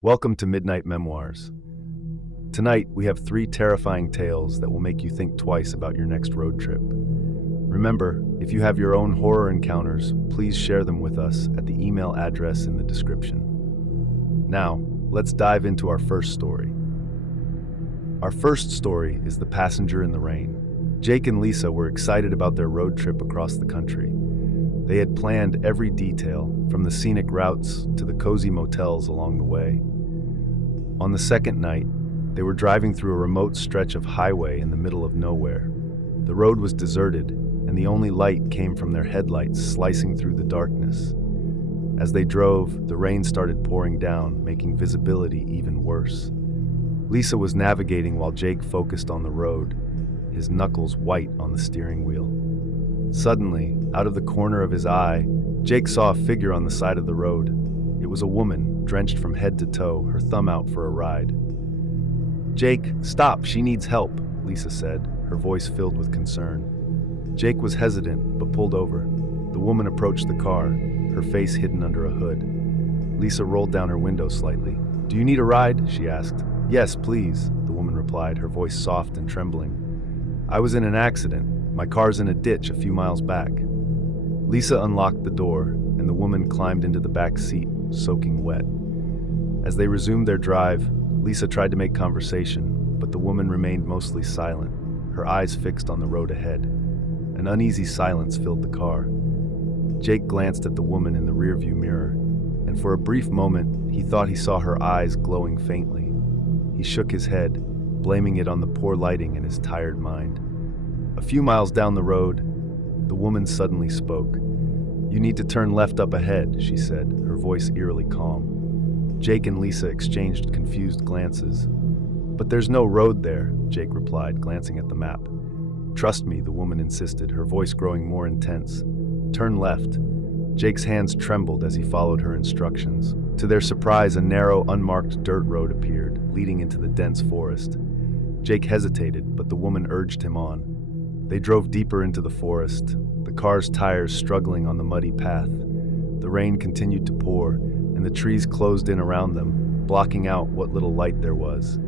Welcome to Midnight Memoirs. Tonight, we have 3 terrifying tales that will make you think twice about your next road trip. Remember, if you have your own horror encounters, please share them with us at the email address in the description. Now, let's dive into our first story. Our first story is The Passenger in the Rain. Jake and Lisa were excited about their road trip across the country. They had planned every detail, from the scenic routes to the cozy motels along the way. On the second night, they were driving through a remote stretch of highway in the middle of nowhere. The road was deserted, and the only light came from their headlights slicing through the darkness. As they drove, the rain started pouring down, making visibility even worse. Lisa was navigating while Jake focused on the road, his knuckles white on the steering wheel. Suddenly, out of the corner of his eye, Jake saw a figure on the side of the road. It was a woman, drenched from head to toe, her thumb out for a ride. "Jake, stop, she needs help," Lisa said, her voice filled with concern. Jake was hesitant, but pulled over. The woman approached the car, her face hidden under a hood. Lisa rolled down her window slightly. "Do you need a ride?" she asked. "Yes, please," the woman replied, her voice soft and trembling. "I was in an accident. My car's in a ditch a few miles back." Lisa unlocked the door, and the woman climbed into the back seat, soaking wet. As they resumed their drive, Lisa tried to make conversation, but the woman remained mostly silent, her eyes fixed on the road ahead. An uneasy silence filled the car. Jake glanced at the woman in the rearview mirror, and for a brief moment, he thought he saw her eyes glowing faintly. He shook his head, blaming it on the poor lighting in his tired mind. A few miles down the road, the woman suddenly spoke. "You need to turn left up ahead," she said, her voice eerily calm. Jake and Lisa exchanged confused glances. "But there's no road there," Jake replied, glancing at the map. "Trust me," the woman insisted, her voice growing more intense. "Turn left." Jake's hands trembled as he followed her instructions. To their surprise, a narrow, unmarked dirt road appeared, leading into the dense forest. Jake hesitated, but the woman urged him on. They drove deeper into the forest, the car's tires struggling on the muddy path. The rain continued to pour, and the trees closed in around them, blocking out what little light there was.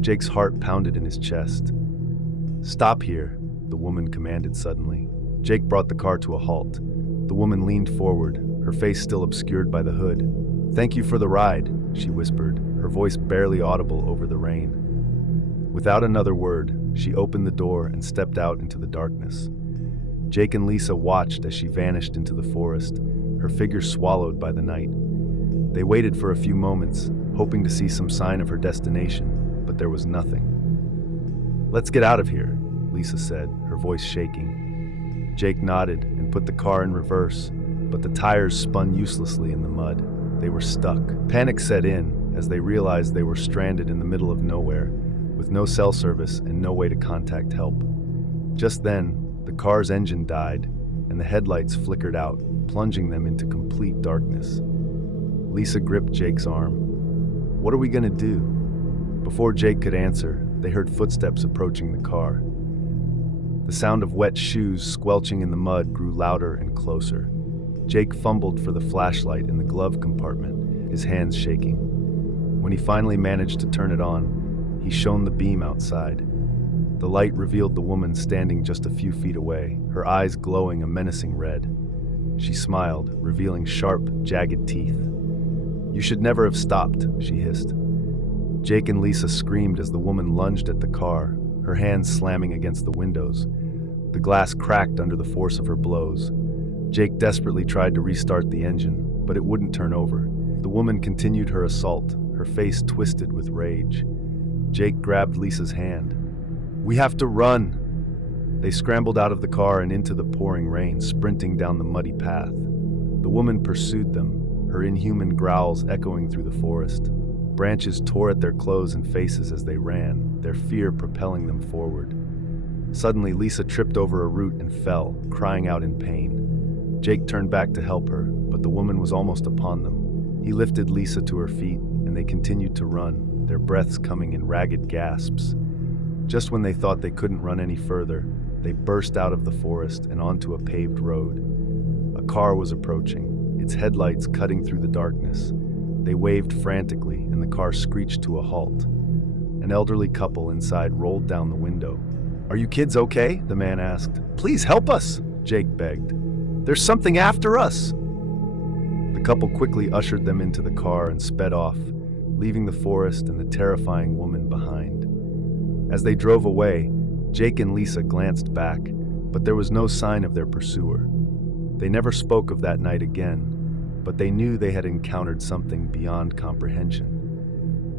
Jake's heart pounded in his chest. "Stop here," the woman commanded suddenly. Jake brought the car to a halt. The woman leaned forward, her face still obscured by the hood. "Thank you for the ride," she whispered, her voice barely audible over the rain. Without another word, she opened the door and stepped out into the darkness. Jake and Lisa watched as she vanished into the forest, her figure swallowed by the night. They waited for a few moments, hoping to see some sign of her destination, but there was nothing. "Let's get out of here," Lisa said, her voice shaking. Jake nodded and put the car in reverse, but the tires spun uselessly in the mud. They were stuck. Panic set in as they realized they were stranded in the middle of nowhere, with no cell service and no way to contact help. Just then, the car's engine died, and the headlights flickered out, plunging them into complete darkness. Lisa gripped Jake's arm. "What are we going to do?" Before Jake could answer, they heard footsteps approaching the car. The sound of wet shoes squelching in the mud grew louder and closer. Jake fumbled for the flashlight in the glove compartment, his hands shaking. When he finally managed to turn it on, he shone the beam outside. The light revealed the woman standing just a few feet away, her eyes glowing a menacing red. She smiled, revealing sharp, jagged teeth. "You should never have stopped," she hissed. Jake and Lisa screamed as the woman lunged at the car, her hands slamming against the windows. The glass cracked under the force of her blows. Jake desperately tried to restart the engine, but it wouldn't turn over. The woman continued her assault, her face twisted with rage. Jake grabbed Lisa's hand. "We have to run!" They scrambled out of the car and into the pouring rain, sprinting down the muddy path. The woman pursued them, her inhuman growls echoing through the forest. Branches tore at their clothes and faces as they ran, their fear propelling them forward. Suddenly, Lisa tripped over a root and fell, crying out in pain. Jake turned back to help her, but the woman was almost upon them. He lifted Lisa to her feet, and they continued to run, their breaths coming in ragged gasps. Just when they thought they couldn't run any further, they burst out of the forest and onto a paved road. A car was approaching, its headlights cutting through the darkness. They waved frantically, the car screeched to a halt. An elderly couple inside rolled down the window. "Are you kids okay?" the man asked. "Please help us," Jake begged. "There's something after us." The couple quickly ushered them into the car and sped off, leaving the forest and the terrifying woman behind. As they drove away, Jake and Lisa glanced back, but there was no sign of their pursuer. They never spoke of that night again, but they knew they had encountered something beyond comprehension,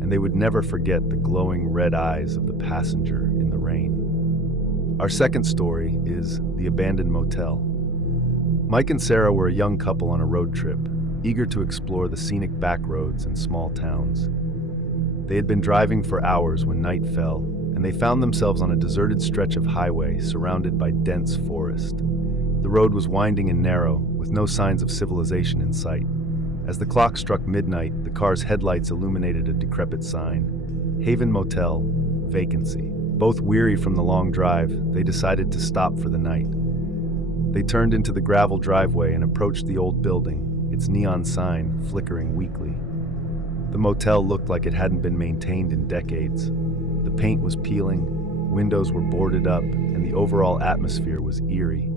and they would never forget the glowing red eyes of the passenger in the rain. Our second story is The Abandoned Motel. Mike and Sarah were a young couple on a road trip, eager to explore the scenic back roads and small towns. They had been driving for hours when night fell, and they found themselves on a deserted stretch of highway surrounded by dense forest. The road was winding and narrow, with no signs of civilization in sight. As the clock struck midnight, the car's headlights illuminated a decrepit sign: Haven Motel, vacancy. Both weary from the long drive, they decided to stop for the night. They turned into the gravel driveway and approached the old building, its neon sign flickering weakly. The motel looked like it hadn't been maintained in decades. The paint was peeling, windows were boarded up, and the overall atmosphere was eerie.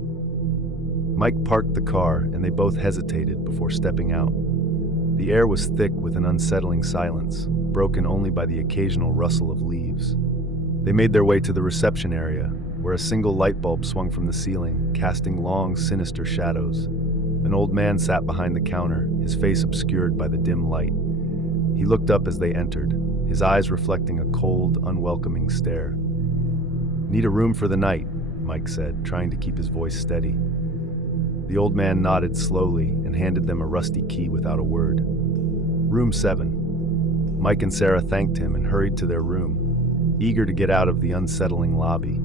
Mike parked the car, and they both hesitated before stepping out. The air was thick with an unsettling silence, broken only by the occasional rustle of leaves. They made their way to the reception area, where a single light bulb swung from the ceiling, casting long, sinister shadows. An old man sat behind the counter, his face obscured by the dim light. He looked up as they entered, his eyes reflecting a cold, unwelcoming stare. "Need a room for the night," Mike said, trying to keep his voice steady. The old man nodded slowly and handed them a rusty key without a word. "Room 7. Mike and Sarah thanked him and hurried to their room, eager to get out of the unsettling lobby.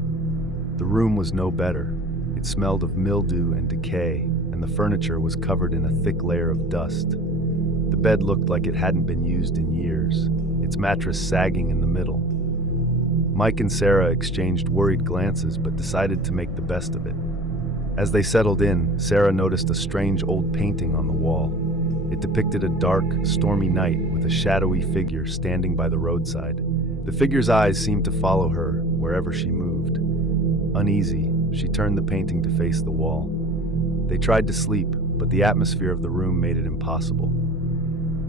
The room was no better. It smelled of mildew and decay, and the furniture was covered in a thick layer of dust. The bed looked like it hadn't been used in years, its mattress sagging in the middle. Mike and Sarah exchanged worried glances but decided to make the best of it. As they settled in, Sarah noticed a strange old painting on the wall. It depicted a dark, stormy night with a shadowy figure standing by the roadside. The figure's eyes seemed to follow her wherever she moved. Uneasy, she turned the painting to face the wall. They tried to sleep, but the atmosphere of the room made it impossible.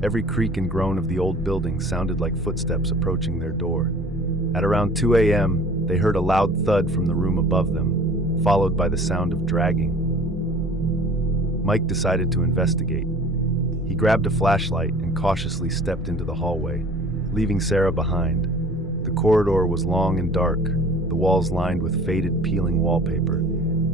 Every creak and groan of the old building sounded like footsteps approaching their door. At around 2 a.m., they heard a loud thud from the room above them, followed by the sound of dragging. Mike decided to investigate. He grabbed a flashlight and cautiously stepped into the hallway, leaving Sarah behind. The corridor was long and dark, the walls lined with faded, peeling wallpaper.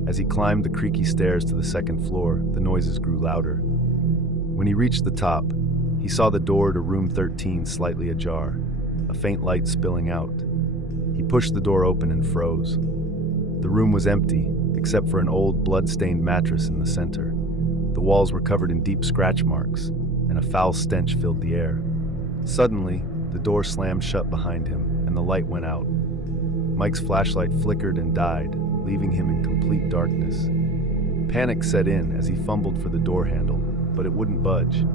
As he climbed the creaky stairs to the second floor, the noises grew louder. When he reached the top, he saw the door to room 13 slightly ajar, a faint light spilling out. He pushed the door open and froze. The room was empty, except for an old, blood-stained mattress in the center. The walls were covered in deep scratch marks, and a foul stench filled the air. Suddenly, the door slammed shut behind him, and the light went out. Mike's flashlight flickered and died, leaving him in complete darkness. Panic set in as he fumbled for the door handle, but it wouldn't budge.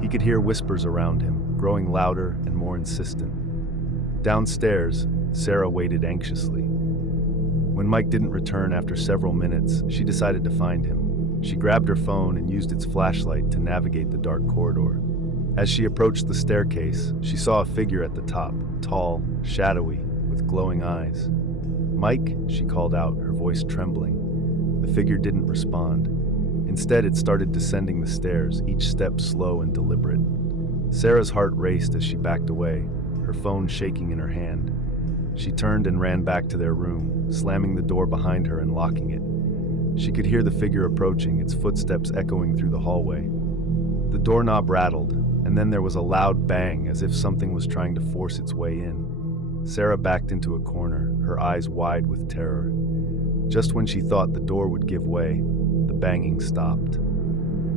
He could hear whispers around him, growing louder and more insistent. Downstairs, Sarah waited anxiously. When Mike didn't return after several minutes, she decided to find him. She grabbed her phone and used its flashlight to navigate the dark corridor. As she approached the staircase, she saw a figure at the top, tall, shadowy, with glowing eyes. "Mike," she called out, her voice trembling. The figure didn't respond. Instead, it started descending the stairs, each step slow and deliberate. Sarah's heart raced as she backed away, her phone shaking in her hand. She turned and ran back to their room, slamming the door behind her and locking it. She could hear the figure approaching, its footsteps echoing through the hallway. The doorknob rattled, and then there was a loud bang as if something was trying to force its way in. Sarah backed into a corner, her eyes wide with terror. Just when she thought the door would give way, the banging stopped.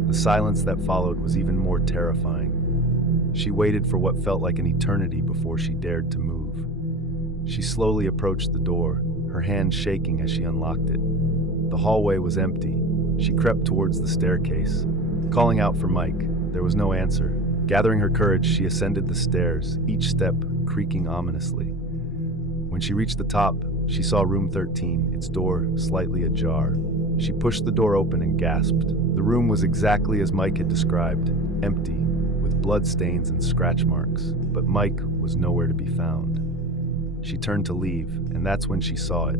The silence that followed was even more terrifying. She waited for what felt like an eternity before she dared to move. She slowly approached the door, her hand shaking as she unlocked it. The hallway was empty. She crept towards the staircase. Calling out for Mike, there was no answer. Gathering her courage, she ascended the stairs, each step creaking ominously. When she reached the top, she saw room 13, its door slightly ajar. She pushed the door open and gasped. The room was exactly as Mike had described, empty, with blood stains and scratch marks, but Mike was nowhere to be found. She turned to leave, and that's when she saw it,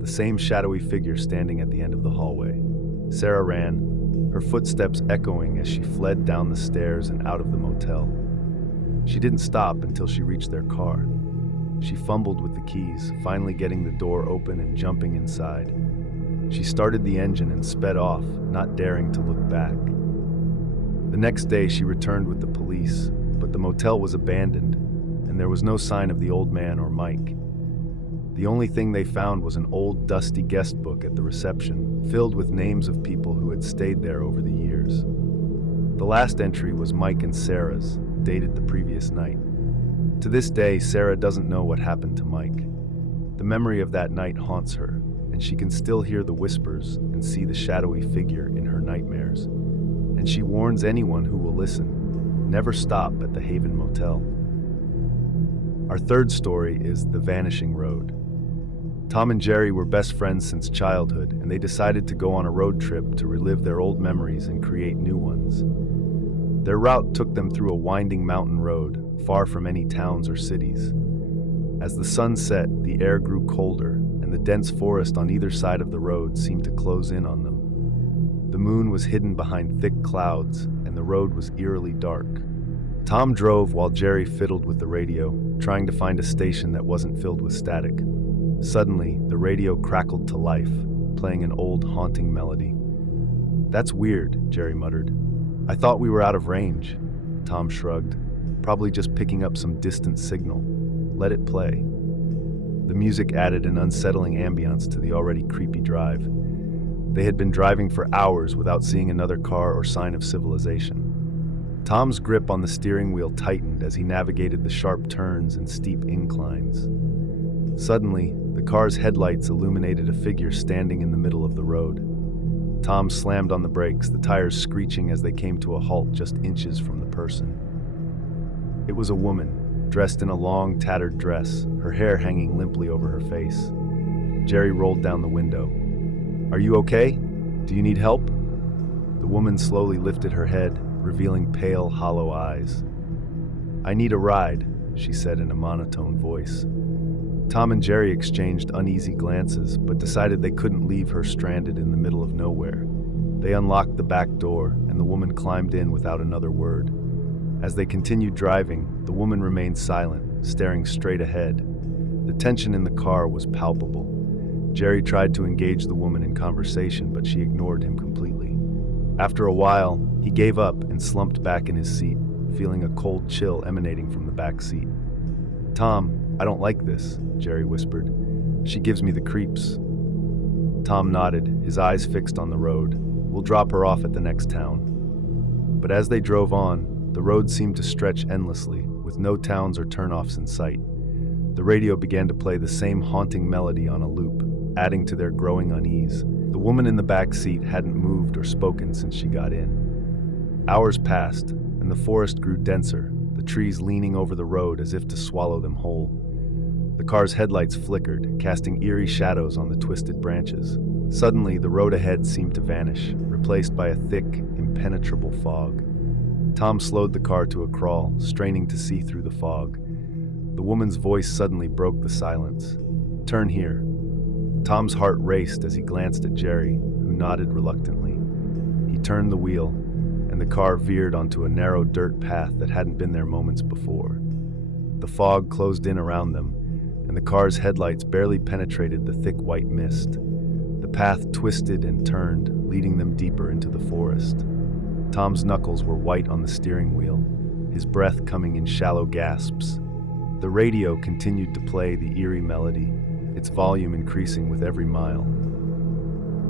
the same shadowy figure standing at the end of the hallway. Sarah ran, her footsteps echoing as she fled down the stairs and out of the motel. She didn't stop until she reached their car. She fumbled with the keys, finally getting the door open and jumping inside. She started the engine and sped off, not daring to look back. The next day she returned with the police, but the motel was abandoned, and there was no sign of the old man or Mike. The only thing they found was an old, dusty guest book at the reception, filled with names of people who had stayed there over the years. The last entry was Mike and Sarah's, dated the previous night. To this day, Sarah doesn't know what happened to Mike. The memory of that night haunts her, and she can still hear the whispers and see the shadowy figure in her nightmares. And she warns anyone who will listen, never stop at the Haven Motel. Our third story is The Vanishing Road. Tom and Jerry were best friends since childhood, and they decided to go on a road trip to relive their old memories and create new ones. Their route took them through a winding mountain road, far from any towns or cities. As the sun set, the air grew colder, and the dense forest on either side of the road seemed to close in on them. The moon was hidden behind thick clouds, and the road was eerily dark. Tom drove while Jerry fiddled with the radio, trying to find a station that wasn't filled with static. Suddenly, the radio crackled to life, playing an old, haunting melody. "That's weird," Jerry muttered. "I thought we were out of range." Tom shrugged. "Probably just picking up some distant signal. Let it play." The music added an unsettling ambience to the already creepy drive. They had been driving for hours without seeing another car or sign of civilization. Tom's grip on the steering wheel tightened as he navigated the sharp turns and steep inclines. Suddenly, the car's headlights illuminated a figure standing in the middle of the road. Tom slammed on the brakes, the tires screeching as they came to a halt just inches from the person. It was a woman, dressed in a long, tattered dress, her hair hanging limply over her face. Jerry rolled down the window. "Are you okay? Do you need help?" The woman slowly lifted her head, revealing pale, hollow eyes. "I need a ride," she said in a monotone voice. Tom and Jerry exchanged uneasy glances, but decided they couldn't leave her stranded in the middle of nowhere. They unlocked the back door, and the woman climbed in without another word. As they continued driving, the woman remained silent, staring straight ahead. The tension in the car was palpable. Jerry tried to engage the woman in conversation, but she ignored him completely. After a while, he gave up and slumped back in his seat, feeling a cold chill emanating from the back seat. "Tom, I don't like this," Jerry whispered. "She gives me the creeps." Tom nodded, his eyes fixed on the road. "We'll drop her off at the next town." But as they drove on, the road seemed to stretch endlessly, with no towns or turnoffs in sight. The radio began to play the same haunting melody on a loop, adding to their growing unease. The woman in the back seat hadn't moved or spoken since she got in. Hours passed, and the forest grew denser, the trees leaning over the road as if to swallow them whole. The car's headlights flickered, casting eerie shadows on the twisted branches. Suddenly, the road ahead seemed to vanish, replaced by a thick, impenetrable fog. Tom slowed the car to a crawl, straining to see through the fog. The woman's voice suddenly broke the silence. "Turn here." Tom's heart raced as he glanced at Jerry, who nodded reluctantly. He turned the wheel, and the car veered onto a narrow dirt path that hadn't been there moments before. The fog closed in around them, and the car's headlights barely penetrated the thick white mist. The path twisted and turned, leading them deeper into the forest. Tom's knuckles were white on the steering wheel, his breath coming in shallow gasps. The radio continued to play the eerie melody, its volume increasing with every mile.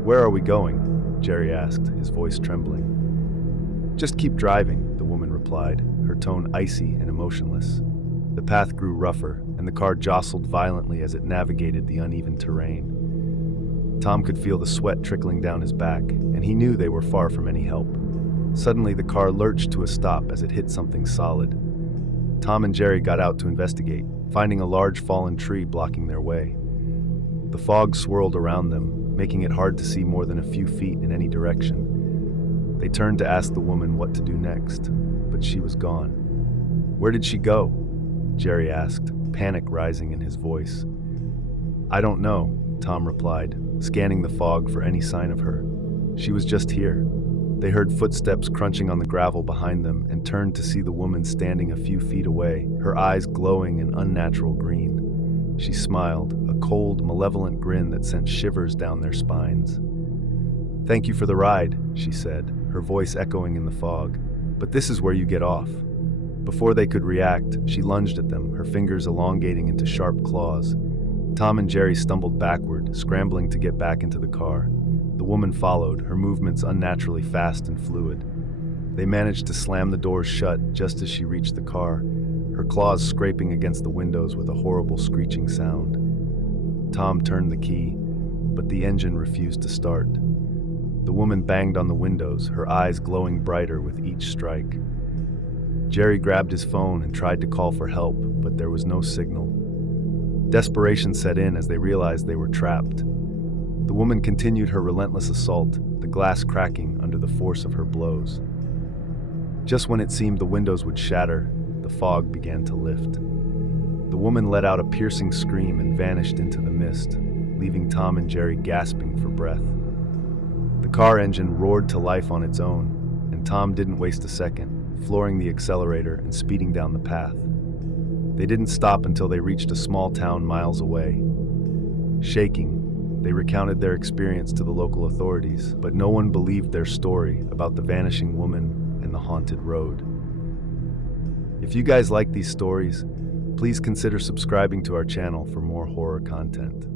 "Where are we going?" Jerry asked, his voice trembling. "Just keep driving," the woman replied, her tone icy and emotionless. The path grew rougher, and the car jostled violently as it navigated the uneven terrain. Tom could feel the sweat trickling down his back, and he knew they were far from any help. Suddenly, the car lurched to a stop as it hit something solid. Tom and Jerry got out to investigate, finding a large fallen tree blocking their way. The fog swirled around them, making it hard to see more than a few feet in any direction. They turned to ask the woman what to do next, but she was gone. "Where did she go?" Jerry asked, panic rising in his voice. "I don't know," Tom replied, scanning the fog for any sign of her. "She was just here." They heard footsteps crunching on the gravel behind them and turned to see the woman standing a few feet away, her eyes glowing an unnatural green. She smiled, a cold, malevolent grin that sent shivers down their spines. "Thank you for the ride," she said, her voice echoing in the fog. "But this is where you get off." Before they could react, she lunged at them, her fingers elongating into sharp claws. Tom and Jerry stumbled backward, scrambling to get back into the car. The woman followed, her movements unnaturally fast and fluid. They managed to slam the doors shut just as she reached the car, her claws scraping against the windows with a horrible screeching sound. Tom turned the key, but the engine refused to start. The woman banged on the windows, her eyes glowing brighter with each strike. Jerry grabbed his phone and tried to call for help, but there was no signal. Desperation set in as they realized they were trapped. The woman continued her relentless assault, the glass cracking under the force of her blows. Just when it seemed the windows would shatter, the fog began to lift. The woman let out a piercing scream and vanished into the mist, leaving Tom and Jerry gasping for breath. The car engine roared to life on its own, and Tom didn't waste a second, flooring the accelerator and speeding down the path. They didn't stop until they reached a small town miles away. Shaking, they recounted their experience to the local authorities, but no one believed their story about the vanishing woman and the haunted road. If you guys like these stories, please consider subscribing to our channel for more horror content.